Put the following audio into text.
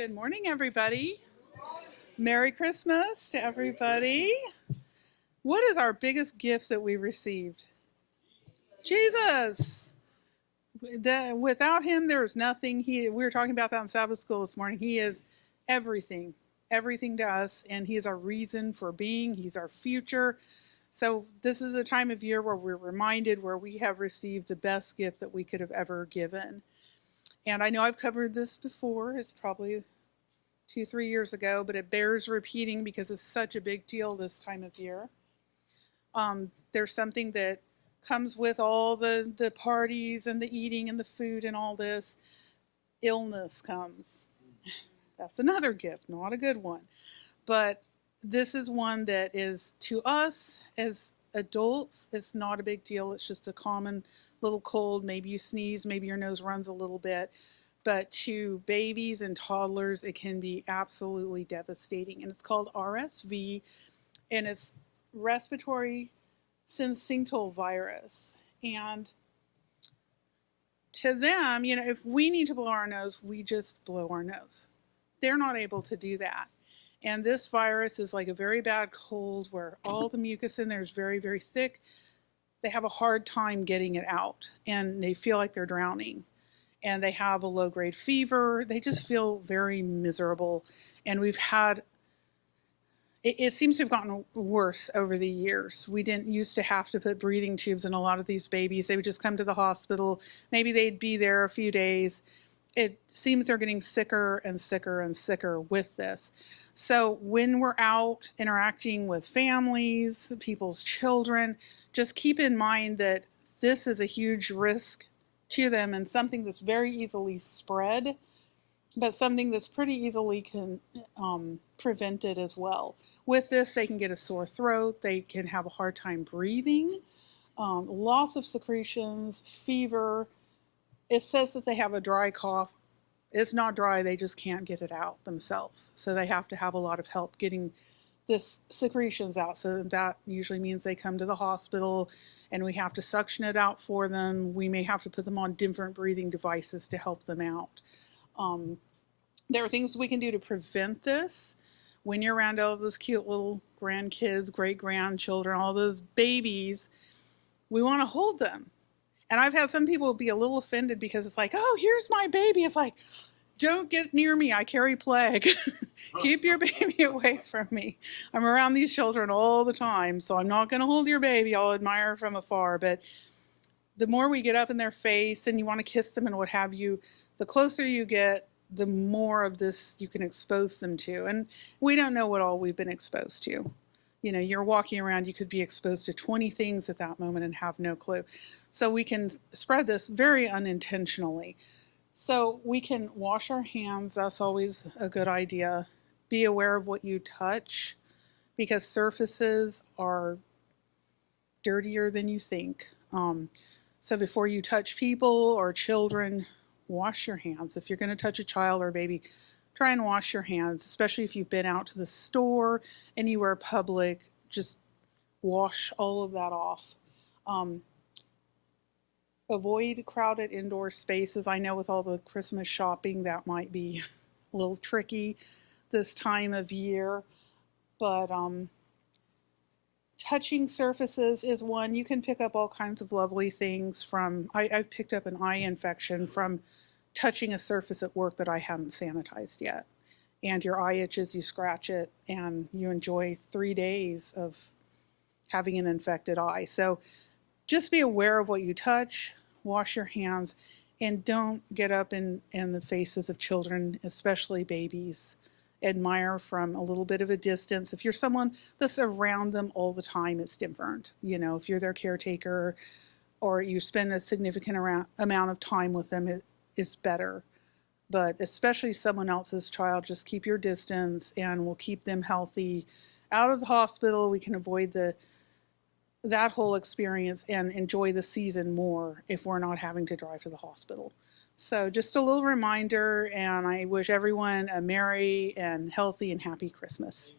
Good morning, everybody. Merry Christmas to everybody. What is our biggest gift that we received? Jesus. Without him, there is nothing. We were talking about that in Sabbath school this morning. He is everything to us, and he is our reason for being. He's our future. So this is a time of year where we're reminded where we have received the best gift that we could have ever given. And I know I've covered this before. It's probably 2-3 years ago, but it bears repeating because it's such a big deal this time of year. There's something that comes with all the parties and the eating and the food and all this. Illness comes. That's another gift, not a good one. But this is one that is, to us as adults, it's not a big deal. It's just a common little cold. Maybe you sneeze, maybe your nose runs a little bit. But to babies and toddlers, it can be absolutely devastating. And it's called RSV, and it's respiratory syncytial virus. And to them, if we need to blow our nose, we just blow our nose. They're not able to do that. And this virus is like a very bad cold where all the mucus in there is very, very thick. They have a hard time getting it out, and they feel like they're drowning. And they have a low-grade fever. They just feel very miserable. And we've had, it seems to have gotten worse over the years. We didn't used to have to put breathing tubes in a lot of these babies. They would just come to the hospital. Maybe they'd be there a few days. It seems they're getting sicker and sicker and sicker with this. So when we're out interacting with families, people's children, just keep in mind that this is a huge risk to them and something that's very easily spread, but something that's pretty easily prevented as well. With this, they can get a sore throat, they can have a hard time breathing, loss of secretions, fever. It says that they have a dry cough. It's not dry, they just can't get it out themselves. So they have to have a lot of help getting this secretions out. So that usually means they come to the hospital and we have to suction it out for them. We may have to put them on different breathing devices to help them out. There are things we can do to prevent this. When you're around all those cute little grandkids, great-grandchildren, all those babies, we want to hold them. And I've had some people be a little offended because it's like, oh, here's my baby. It's like, don't get near me. I carry plague. Keep your baby away from me. I'm around these children all the time, so I'm not going to hold your baby. I'll admire from afar. But the more we get up in their face and you want to kiss them and what have you, the closer you get, the more of this you can expose them to. And we don't know what all we've been exposed to. You're walking around, you could be exposed to 20 things at that moment and have no clue. So we can spread this very unintentionally. So we can wash our hands. That's always a good idea. Be aware of what you touch because surfaces are dirtier than you think. So before you touch people or children, wash your hands. If you're going to touch a child or a baby, try and wash your hands, especially if you've been out to the store, anywhere public, just wash all of that off. Avoid crowded indoor spaces. I know with all the Christmas shopping that might be a little tricky this time of year, but touching surfaces is one. You can pick up all kinds of lovely things from, I've picked up an eye infection from touching a surface at work that I hadn't sanitized yet. And your eye itches, you scratch it, and you enjoy 3 days of having an infected eye. So just be aware of what you touch, wash your hands, and don't get up in the faces of children, especially babies. Admire from a little bit of a distance. If you're someone that's around them all the time, it's different. If you're their caretaker or you spend a significant amount of time with them, it is better. But especially someone else's child, just keep your distance and we'll keep them healthy. Out of the hospital, we can avoid that whole experience and enjoy the season more if we're not having to drive to the hospital. So just a little reminder, and I wish everyone a merry and healthy and happy Christmas.